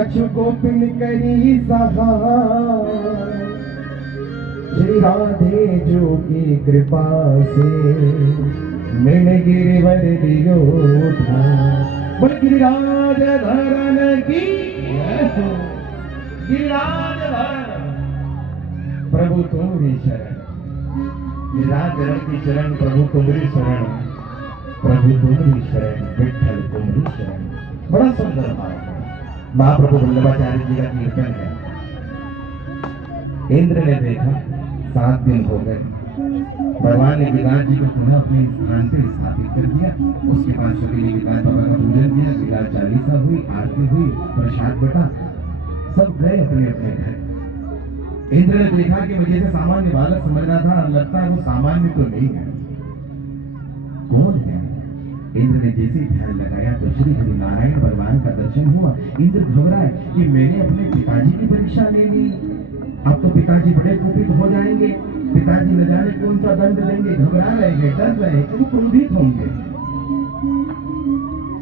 कछु गोपिन करी सहाय, श्री राधे जो की कृपा से मिल गिरिवर लियो था। बोल गिरिराज धरन की, गिरिराज धरन प्रभु तुम्हारी शरण, गिरिराज धरन की शरण प्रभु तुम्हारी शरण, प्रभु तुम्हारी शरण, विठ्ठल तुम्हारी शरण। बड़ा सुंदर भाव है। महाप्रभु वल्लभाचार्य जी का कीर्तन है। इंद्र ने देखा 7 दिन हो गए, भगवान ने विराट जी को पुनः अपने स्थान पर स्थापित कर दिया। उसके बाद सभी ने विराट बाबा का पूजन किया, विराट चालीसा हुई, आरती हुई, प्रसाद बटा, सब गए अपने अपने घर। इंद्र ने देखा कि मुझे से सामान्य बालक समझ रहा था, लगता है वो सामान्य तो नहीं है। कौन है? इंद्र ने जैसे ध्यान लगाया तो श्री हरि नारायण भगवान का दर्शन हुआ। इंद्र घबराए कि मैंने अपने पिताजी की परीक्षा ले ली, अब तो पिताजी बड़े कुपित हो जाएंगे, पिताजी न जाने कौन सा दंड देंगे, घबरा रहेंगे, डर रहे, क्यों क्रोधित होंगे।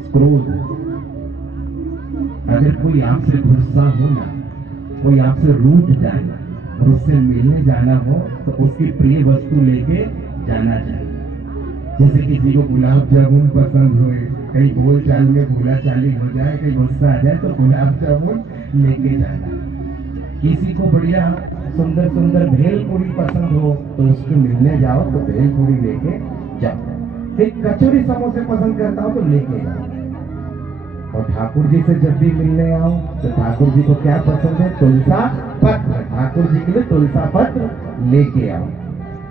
क्रोध, अगर कोई आपसे गुस्सा हो ना, कोई आपसे रूठ जाए और उससे मिलने जाना हो तो उसकी प्रिय वस्तु लेके जाना चाहिए। जैसे किसी को गुलाब जामुन पसंद हो, कहीं बोल चाल में भूला चाली हो जाए, कहीं गुस्सा आ जाए तो गुलाब जामुन लेके जाना। किसी को बढ़िया सुंदर सुंदर भेलपूरी पसंद हो तो उसको मिलने जाओ तो भेलपूरी लेके जाओ। एक कचौरी समोसे पसंद करता हो तो लेके जाओ। और ठाकुर जी से जब भी मिलने आओ तो ठाकुर जी को क्या पसंद है? तुलसा पत्र। ठाकुर जी के लिए तुलसा पत्र लेके आओ।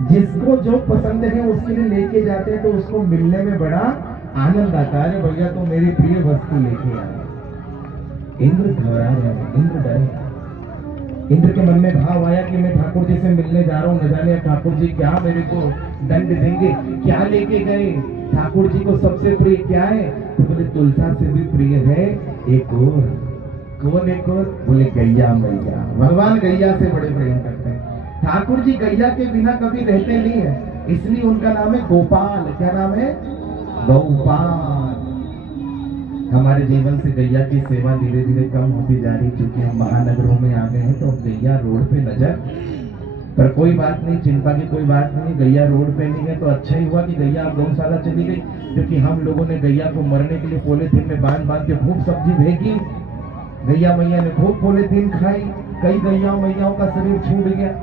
जिसको जो पसंद है उसके लिए लेके जाते हैं तो उसको मिलने में बड़ा आनंद आता है। भैया तो मेरी प्रिय वस्तु लेके आए। इंद्र घबरा रहे, इंद्र डरे। इंद्र के मन में भाव आया कि मैं ठाकुर जी से मिलने जा रहा हूँ, न जाने ठाकुर जी क्या मेरे को दंड देंगे, क्या लेके गए। ठाकुर जी को सबसे प्रिय क्या है? तो बोले तुलसा से भी प्रिय है एक और। कौन एक और? बोले गैया मैया। भगवान गैया से बड़े प्रेम करते हैं। ठाकुर जी गैया के बिना कभी रहते नहीं है, इसलिए उनका नाम है गोपाल। क्या नाम है? गोपाल। हमारे जीवन से गैया की सेवा धीरे धीरे कम होती जा रही, क्योंकि हम महानगरों में आ गए हैं तो गैया रोड पे नजर। पर कोई बात नहीं, चिंता की कोई बात नहीं। गैया रोड पे नहीं है तो अच्छा ही हुआ कि गैया अब गौशाला चली गई, क्योंकि हम लोगों ने गैया को मरने के लिए पॉलीथीन में बांध बांध के खूब सब्जी भेजी। गैया मैया ने खूब पॉलीथीन खाई, कई गैयाओं मैयाओं का शरीर छूट गया।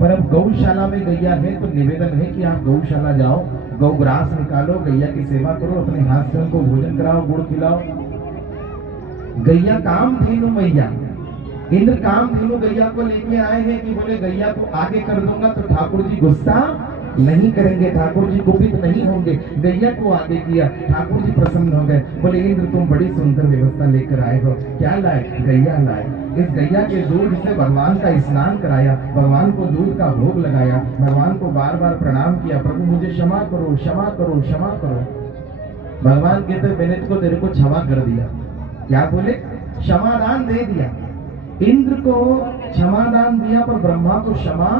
पर अब गौशाला में गैया है तो निवेदन है कि आप गौशाला जाओ, गौग्रास निकालो, गैया की सेवा करो, अपने हाथ से उनको भोजन कराओ, गुड़ खिलाओ। गैया काम धेनु मैया, इंद्र काम धेनु गैया को लेके आए हैं कि बोले गैया को आगे कर दूंगा तो ठाकुर जी गुस्सा नहीं करेंगे, ठाकुर जी कुपित नहीं होंगे। गैया को आगे किया, ठाकुर जी प्रसन्न हो गए। बोले इंद्र तुम बड़ी सुंदर व्यवस्था लेकर आए हो। क्या लाए? गैया लाए। इस गैया के दूध से भगवान का स्नान कराया, भगवान को दूध का भोग लगाया, भगवान को बार बार प्रणाम किया, प्रभु मुझे क्षमा करो, क्षमा करो, क्षमा करो। भगवान कहते मैंने तो तेरे को क्षमा कर दिया। क्या बोले? क्षमादान दे दिया। इंद्र को क्षमादान दिया पर ब्रह्मा को क्षमा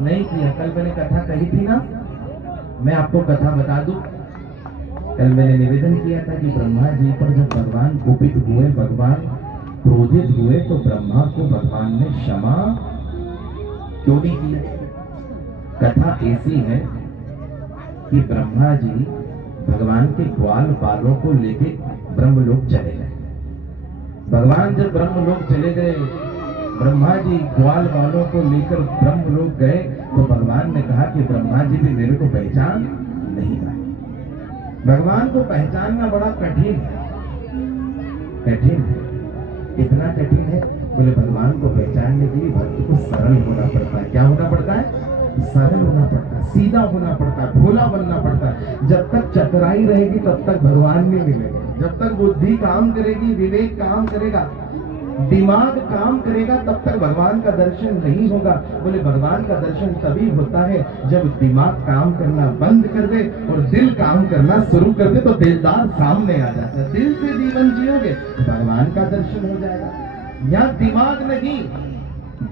नहीं किया। कल मैंने कथा कही थी ना, मैं आपको कथा बता दूं। कल मैंने निवेदन किया था कि ब्रह्मा जी पर जब भगवान कुपित हुए, भगवान क्रोधित हुए तो ब्रह्मा को भगवान ने क्षमा क्यों नहीं किया? कथा ऐसी है कि ब्रह्मा जी भगवान के ग्वाल बालों को लेके ब्रह्मलोक चले गए। भगवान जब ब्रह्मलोक चले गए, ब्रह्मा जी ग्वाल बालों को लेकर ब्रह्मलोक गए तो भगवान ने कहा कि ब्रह्मा जी भी मेरे को पहचान नहीं पाए। भगवान को पहचानना बड़ा कठिन है, कठिन है। इतना कठिन है, बोले भगवान को पहचानने के लिए भक्त को सरल होना पड़ता है। क्या होना पड़ता है? सरल होना पड़ता है, सीधा होना पड़ता है, भोला बनना पड़ता है। जब तक चतुराई रहेगी तब तक भगवान नहीं मिलेगा। जब तक बुद्धि काम करेगी, विवेक काम करेगा, दिमाग काम करेगा, तब तक भगवान का दर्शन नहीं होगा। बोले भगवान का दर्शन तभी होता है जब दिमाग काम करना बंद कर दे और दिल काम करना शुरू कर दे, तो दिलदार सामने आ जाता है। दिल से जीवन जियोगे भगवान का दर्शन हो जाएगा। यहाँ दिमाग नहीं,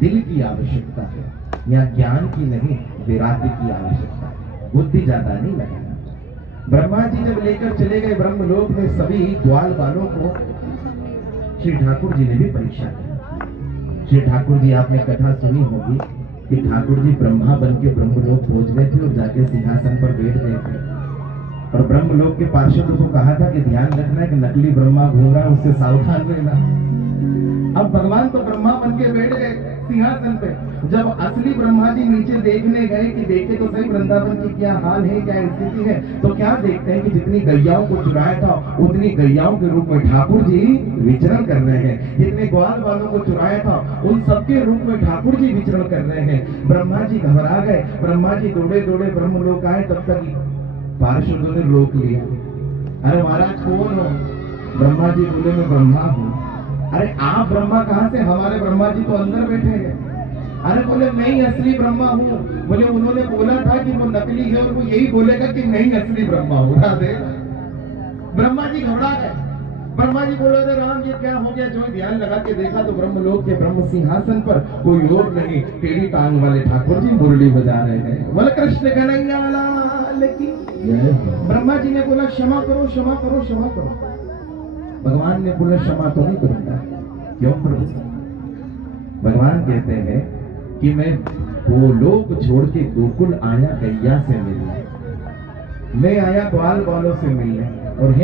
दिल की आवश्यकता है। यहाँ ज्ञान की नहीं, वैराग्य की आवश्यकता है। बुद्धि ज्यादा नहीं लगाना। ब्रह्मा जी जब लेकर चले गए ब्रह्मलोक में सभी ग्वाल बालों को श्री ठाकुर जी ने भी परीक्षा की। श्री ठाकुर जी, आपने कथा सुनी होगी कि ठाकुर जी ब्रह्मा बन के ब्रह्मलोक पहुंच गए थे और जाके सिंहासन पर बैठ गए थे। और ब्रह्मलोक के पार्षदों को कहा था कि ध्यान रखना कि नकली ब्रह्मा घूम रहा है, उससे सावधान रहना। अब भगवान तो ब्रह्मा बन के बैठ गए सिंहासन पे। जब असली ब्रह्मा जी नीचे देखने गए कि देखे तो सही वृंदावन की क्या हाल है, क्या स्थिति है, तो क्या देखते हैं कि जितनी गैयाओं को चुराया था उतनी गैयाओं के रूप में ठाकुर जी विचरण कर रहे हैं। जितने ग्वाल वालों को चुराया था उन सबके रूप में ठाकुर जी विचरण कर रहे हैं। ब्रह्मा जी घबरा गए। ब्रह्मा जी दौड़े दौड़े ब्रह्मलोक आए, तब तक पार्षदों ने रोक लिया। अरे महाराज कौन हो? ब्रह्मा जी बोले मैं ब्रह्मा हूँ। अरे आप ब्रह्मा कहाँ से? हमारे ब्रह्मा जी तो अंदर बैठे हैं। अरे बोले मैं ही असली ब्रह्मा हूँ। बोले उन्होंने बोला था कि वो नकली है और वो यही बोलेगा कि मैं ही असली ब्रह्मा हूँ। ब्रह्मा जी घबरा गए। ब्रह्मा जी बोले थे राम ये क्या हो गया? जो ध्यान लगा के देखा तो ब्रह्मलोक के ब्रह्म सिंहासन पर कोई और नहीं, टेढ़ी टांग वाले ठाकुर जी मुरली बजा रहे हैं। बोले कृष्ण कन्हैया लाल की। ब्रह्मा जी ने बोला क्षमा करो क्षमा करो क्षमा करो। भगवान ने बोला क्षमा तो नहीं करूंगा। क्यों प्रभु? भगवान कहते हैं कि मैं वो लोग छोड़ के गोकुल आया गैया से मिलने, मैं आया ग्वाल वालों से मिलने। और